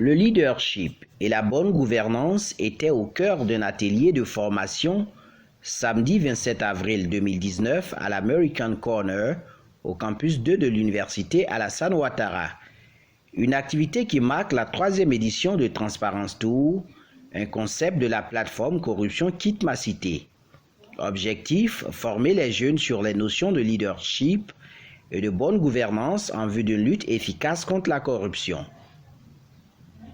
Le leadership et la bonne gouvernance étaient au cœur d'un atelier de formation samedi 27 avril 2019 à l'American Corner au campus 2 de l'université Alassane Ouattara. Une activité qui marque la 3e édition de Transparence Tour, un concept de la plateforme Corruption quitte ma cité. Objectif, former les jeunes sur les notions de leadership et de bonne gouvernance en vue d'une lutte efficace contre la corruption.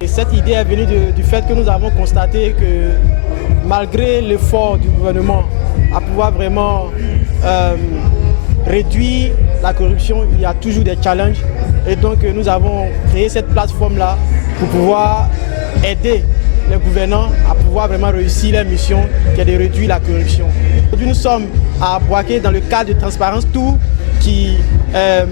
Et cette idée est venue du fait que nous avons constaté que malgré l'effort du gouvernement à pouvoir vraiment réduire la corruption, il y a toujours des challenges. Et donc nous avons créé cette plateforme-là pour pouvoir aider les gouvernants à pouvoir vraiment réussir leur mission qui est de réduire la corruption. Aujourd'hui nous sommes à Bouaké dans le cadre de Transparence Tour qui est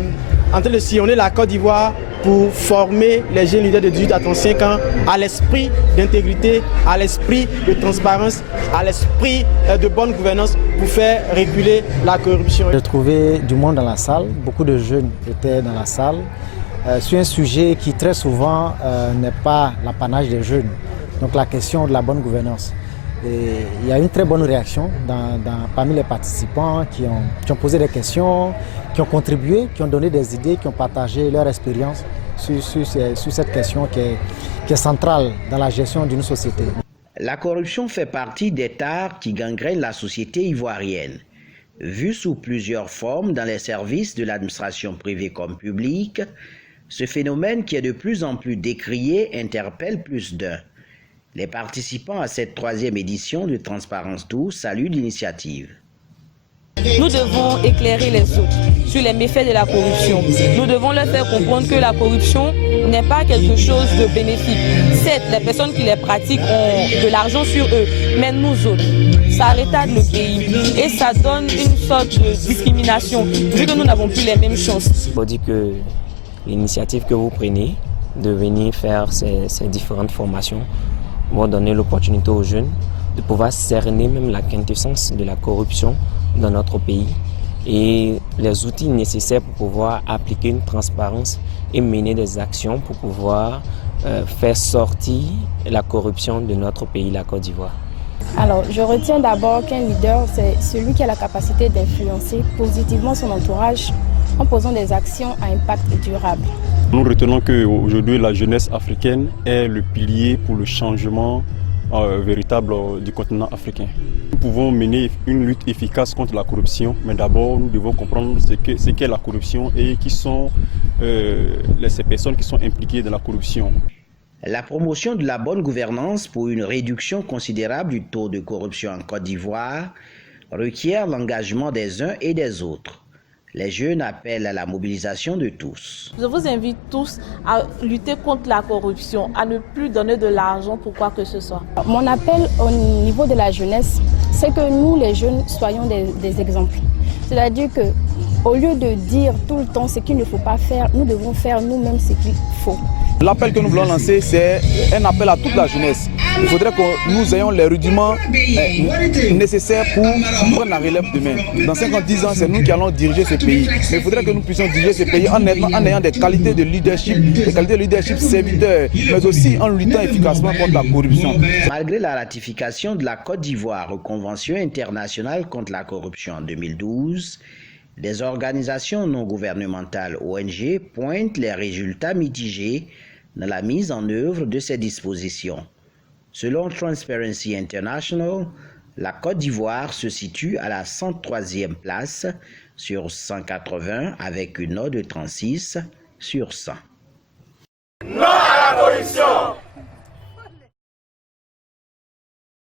en train de sillonner la Côte d'Ivoire pour former les jeunes leaders de 18 à 35 ans à l'esprit d'intégrité, à l'esprit de transparence, à l'esprit de bonne gouvernance pour faire reculer la corruption. J'ai trouvé du monde dans la salle, beaucoup de jeunes étaient dans la salle, sur un sujet qui très souvent n'est pas l'apanage des jeunes, donc la question de la bonne gouvernance. Et il y a une très bonne réaction parmi les participants qui ont posé des questions, qui ont contribué, qui ont donné des idées, qui ont partagé leur expérience sur cette question qui est centrale dans la gestion d'une société. La corruption fait partie des tares qui gangrènent la société ivoirienne. Vue sous plusieurs formes dans les services de l'administration privée comme publique, ce phénomène qui est de plus en plus décrié interpelle plus d'un. Les participants à cette 3e édition de Transparence Tour saluent l'initiative. Nous devons éclairer les autres sur les méfaits de la corruption. Nous devons leur faire comprendre que la corruption n'est pas quelque chose de bénéfique. Certes, les personnes qui les pratiquent ont de l'argent sur eux, mais nous autres, ça retarde le pays et ça donne une sorte de discrimination, vu que nous n'avons plus les mêmes chances. Il faut dire que l'initiative que vous prenez de venir faire ces différentes formations vont donner l'opportunité aux jeunes de pouvoir cerner même la quintessence de la corruption dans notre pays et les outils nécessaires pour pouvoir appliquer une transparence et mener des actions pour pouvoir faire sortir la corruption de notre pays, la Côte d'Ivoire. Alors, je retiens d'abord qu'un leader, c'est celui qui a la capacité d'influencer positivement son entourage en posant des actions à impact durable. Nous retenons qu'aujourd'hui, la jeunesse africaine est le pilier pour le changement véritable du continent africain. Nous pouvons mener une lutte efficace contre la corruption, mais d'abord, nous devons comprendre ce qu'est la corruption et qui sont ces personnes qui sont impliquées dans la corruption. La promotion de la bonne gouvernance pour une réduction considérable du taux de corruption en Côte d'Ivoire requiert l'engagement des uns et des autres. Les jeunes appellent à la mobilisation de tous. Je vous invite tous à lutter contre la corruption, à ne plus donner de l'argent pour quoi que ce soit. Mon appel au niveau de la jeunesse, c'est que nous, les jeunes, soyons des exemples. C'est-à-dire qu'au lieu de dire tout le temps ce qu'il ne faut pas faire, nous devons faire nous-mêmes ce qu'il faut. L'appel que nous voulons lancer, c'est un appel à toute la jeunesse. Il faudrait que nous ayons les rudiments nécessaires pour prendre la relève demain. Dans 5 ans, 10 ans, c'est nous qui allons diriger ce pays. Mais il faudrait que nous puissions diriger ce pays en ayant des qualités de leadership serviteurs, mais aussi en luttant efficacement contre la corruption. Malgré la ratification de la Côte d'Ivoire aux conventions internationales contre la corruption en 2012, des organisations non gouvernementales ONG pointent les résultats mitigés dans la mise en œuvre de ces dispositions. Selon Transparency International, la Côte d'Ivoire se situe à la 103e place sur 180 avec une note de 36 sur 100.